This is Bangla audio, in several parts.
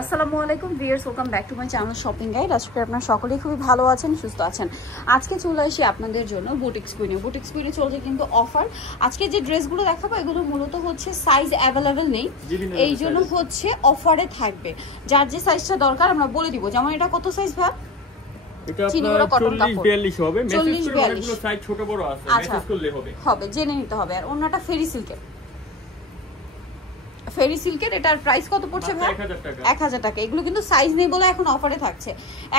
আসসালামু আলাইকুম viewers, welcome back to my channel shopping guide. আজকে আপনারা সকলেই খুবই ভালো আছেন, সুস্থ আছেন। আজকে চলে আসি আপনাদের জন্য বুটিক্স কুইনে চলছে কিন্তু অফার। আজকে যে ড্রেসগুলো দেখাবো এগুলো মূলত হচ্ছে সাইজ অ্যাভেলেবেল নেই, এই জন্য হচ্ছে অফারে থাকবে। যার যে সাইজটা দরকার আমরা বলে দিব। যেমন এটা কত সাইজ ভাই? এটা আপনার 40-42 হবে। মেসেজ করে অনেকগুলো সাইজ ছোট বড় আছে, মেসেজ করলে হবে জেনে নিতে হবে। আর ওন্নাটা ফেরি সিল্কের এটার প্রাইস কত পড়ছে ভাই? 1000 টাকা। এগুলো কিন্তু সাইজ নেই বলে এখন অফারে থাকছে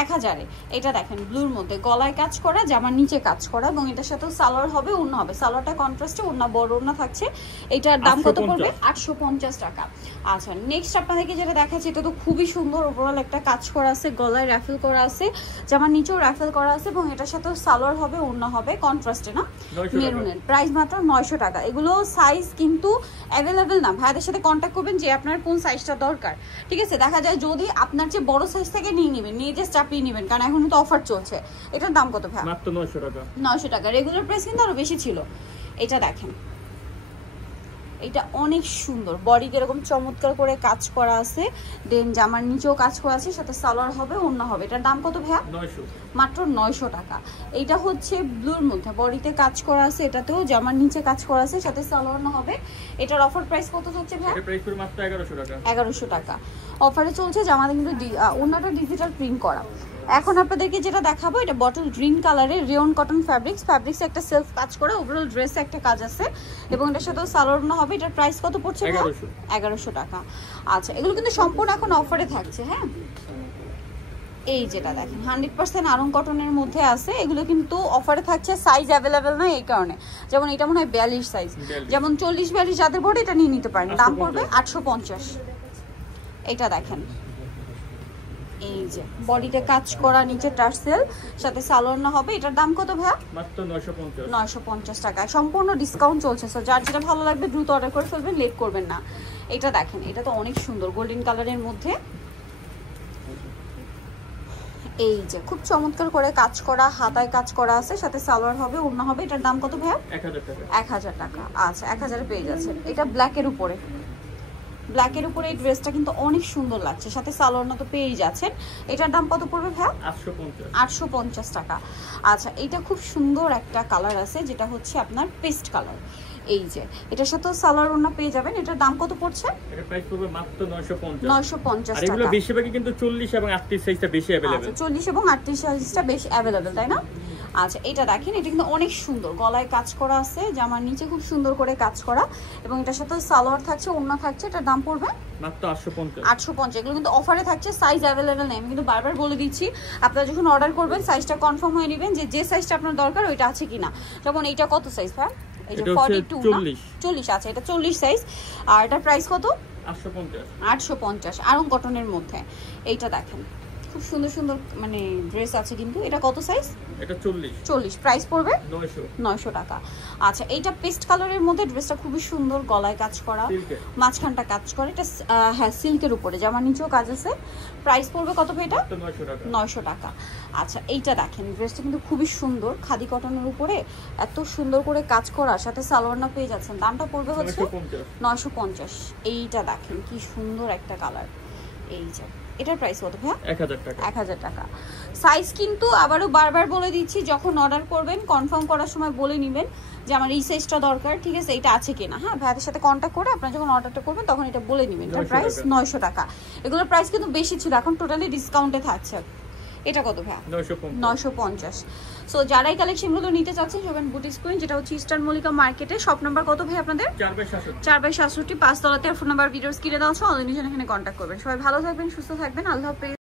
1000-এ। এটা দেখেন ব্লুর মধ্যে গলায় কাজ করা, জামার নিচে কাজ করা এবং এটার সাথে সালোয়ার হবে, ওড়না হবে। সালোয়ারটা কন্ট্রাস্টে, ওড়না বড় ওড়না থাকছে। এটার দাম কত পড়বে? 850 টাকা। আচ্ছা, নেক্সট আপনাদেরকে যেটা দেখাচ্ছি এটা তো খুবই সুন্দর। ওভারঅল একটা কাজ করা আছে, গলায় রাফেল করা আছে, জামার নিচেও রাফেল করা আছে এবং এটার সাথে সালোয়ার হবে, ওড়না হবে কন্ট্রাস্টে, না মেরুনের। প্রাইস মাত্র 900 টাকা। এগুলো সাইজ কিন্তু অ্যাভেলেবেল না, ভাইদের সাথে কন্ট্যাক্ট করবেন যে আপনার কোন সাইজটা দরকার। ঠিক আছে, দেখা যায় যদি আপনার যে বড় সাইজ থেকে নিয়ে নেবেন, নিয়ে জাস্ট চাপিয়ে নেবেন, কারণ এখন তো অফার চলছে। এটার দাম কত ভাই? মাত্র 900 টাকা। 900 টাকা। রেগুলার প্রাইস কিন্তু আরো বেশি ছিল। এটা দেখেন, এটা অনেক সুন্দর। বডিতে এরকম চমৎকার করে কাজ করা আছে, দেন জামার নিচেও কাজ করা আছে, সাথে সালোয়ার হবে, ওড়না হবে। এটার দাম কত ভাইয়া? 900, মাত্র 900 টাকা। এটা হচ্ছে ব্লুর মধ্যে, বডিতে কাজ করা আছে, এটাতেও জামার নিচে কাজ করা আছে, সাথে সালোয়ার না হবে। এটার অফার প্রাইস কত হচ্ছে ভাই? এটা প্রাইস পুরো মাত্র 1100 টাকা। 1100 টাকা অফারে চলছে। জামাতে কিন্তু ওড়নাটা ডিজিটাল প্রিন্ট করা। এখন আপনাদেরকে যেটা দেখাবো এটা বটল গ্রিন কালারের রেয়ন কটন ফ্যাব্রিক্স একটা সেলফ কাজ করে, ওভারঅল ড্রেসে একটা কাজ আছে এবং এটার সাথে সালোয়ার না হবে। এটার প্রাইস কত পড়ছে? 1100 টাকা। আচ্ছা, এগুলো কিন্তু সম্পূর্ণ এখন অফারে থাকছে। হ্যাঁ, এই যেটা দেখেন 100% আরং কটনের মধ্যে আছে, এগুলো কিন্তু অফারে থাকছে। সাইজ অ্যাভেলেবেল না এই কারণে, যেমন এটা মনে হয় 42 সাইজ, যেমন 40-42 যাদের বডি এটা নিয়ে নিতে পারেন। দাম পড়বে 850। এটা দেখেন, এই যে বডিতে কাজ করা, নিচে টার্সেল, সাথে সালোয়ার না হবে। এটার দাম কত ভাই? মাত্র 950। 950 টাকা। সম্পূর্ণ ডিসকাউন্ট চলছে, সো যার যেটা ভালো লাগবে দ্রুত অর্ডার করে ফেলবেন, লেট করবেন না। এটা দেখেন, এটা তো অনেক সুন্দর গোল্ডেন কালারের মধ্যে। এই যে খুব চমৎকার করে কাজ করা, হাতায় কাজ করা আছে, সাথে সালোয়ার হবে, ওড়না হবে। এটার দাম কত ভাই? 1000 টাকা। 1000 টাকা। আচ্ছা, 1000 পেয়ে যাচ্ছেন। এটা ব্ল্যাকের উপরে এই ড্রেসটা কিন্তু অনেক সুন্দর লাগছে, সাথে সালোয়ার না তো পেয়েই যাচ্ছেন। এটার দাম কত পড়বে ভাই? 850 টাকা। আচ্ছা, এটা খুব সুন্দর একটা কালার আছে, যেটা হচ্ছে আপনার পেস্ট কালার। এই যে এটার সাথে সালোয়ার ওড়না পেয়ে যাবেন। এটার দাম কত পড়ছে? এটা প্রাইস পড়বে মাত্র 950। 950 টাকা। আর এগুলো বেশিরভাগই কিন্তু 40 এবং 38 সাইজটা বেশি अवेलेबल। আচ্ছা, 40 এবং 38 সাইজটা বেশি अवेलेबल, তাই না? আচ্ছা, এটা দেখেন, এটা কিন্তু অনেক সুন্দর। গলায় কাজ করা আছে, জামার নিচে খুব সুন্দর করে কাজ করা এবং এটার সাথে সালোয়ার থাকছে, ওড়না থাকছে। এটার দাম পড়বে মাত্র 850। 850। এগুলো কিন্তু অফারে থাকছে, সাইজ अवेलेबल নেই। আমি কিন্তু বারবার বলে দিচ্ছি, আপনারা যখন অর্ডার করবেন সাইজটা কনফার্ম হয়ে নেবেন যে সাইজটা আপনার দরকার ওইটা আছে কিনা। যেমন এইটা কত সাইজ ভাই? এই যে 42 না 40। আচ্ছা, এটা 40 সাইজ। আর এটার প্রাইস কত? 850। 850 আরং কটনের মধ্যে। এইটা দেখেন, খুব সুন্দর সুন্দর মানে ড্রেস আছে কিন্তু। এটা কত সাইজ? এটা 40। প্রাইস পড়বে 900 টাকা। আচ্ছা, এইটা পেস্ট কালারের মধ্যে, ড্রেসটা খুবই সুন্দর, গলায় কাজ করা, মাঝখানটা কাজ করে। এটা হ্যাঁ সিল্কের উপরে, জামার নিচেও কাজ আছে। প্রাইস পড়বে কত ভাই? এটা 900 টাকা। আচ্ছা, এইটা দেখেন, ড্রেসটা কিন্তু খুবই সুন্দর, খাদি কটনের উপরে এত সুন্দর করে কাজ করা, সাথে সালোয়ার না পেয়ে যাচ্ছেন। দামটা পড়বে হচ্ছে 950। এইটা দেখেন কি সুন্দর একটা কালার। এই যে এটার প্রাইস কত ভাই? 1000 টাকা। 1000 টাকা। সাইজ কিন্তু আবারও বারবার বলে দিচ্ছি, যখন অর্ডার করবেন কনফার্ম করার সময় বলে নেবেন যে আমার এই সাইজটা দরকার, ঠিক আছে, এটা আছে কিনা। হ্যাঁ, ভাইদের সাথে কন্ট্যাক্ট করে আপনারা যখন অর্ডারটা করবেন তখন এটা বলে নেবেন। এটার প্রাইস 900 টাকা। এগুলোর প্রাইস কিন্তু বেশি ছিল, এখন টোটালি ডিসকাউন্টে থাকছে। এটা কত ভাই? 950। সো যারা এই কালেকশনগুলো নিতে চাচ্ছেন সবাই বুটিক্স কুইন, যেটা হচ্ছে ইস্টার্ন মল্লিকা মার্কেটে। শপ নাম্বার কত ভাই আপনাদের? 4/67 5 তলাতে। ফোন নাম্বার ভিডিওস কিনে দেওয়া আছে, অনলাইনে এখানে কন্ট্যাক্ট করবেন। সবাই ভালো থাকবেন, সুস্থ থাকবেন, আল্লাহ হাফেজ।